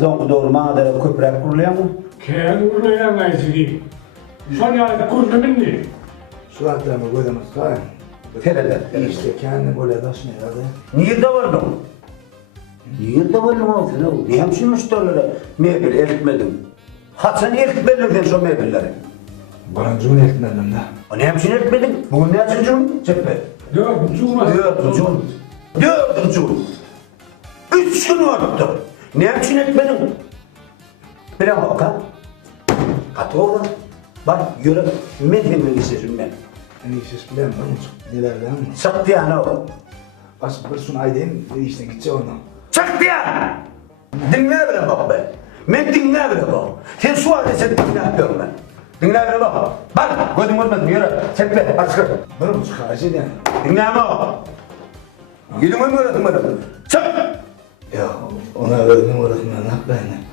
zonku doğru mağdara köprek kurulayan mı? Kendi kurulayamayız ki. Son yani kurdumun ne? Şu atlarımı koydunuz kayın. Ferede. İşte kendi böyle taşınıyor hadi. Nerede vardın? Nerede vardın o? Ne hemşin müşterilere mebel eritmedin? Sen eritmedin şu mebelleri. Bana cun etmedim de. Ne hemşin eritmedin? Bugün ne açıncın? Çekme. Dördüncü olmaz. Dördüncü. 3 gün oldu. Ne hemşin etmedin? Bire bak ha. Katı oğlan. Bak yürü. Medvemin istedim ben. En iyisi bilen var mı? Nelerden mi? Çıktı yani o. Asıl bir sunaydım, işte gidecek onu. Çıktı ya! Dinle bile bak be. Ben dinle bile bak. Sen su adresi dinle ben. Dinle bile bak. Bak gözüm görmedim yürü. Çek be aç kır. Bana mı çıkar acı yani? Dinle ama. Gidin mi öğretim bana? Çık! Ya ona öğretmen öğretmen ne yapayım?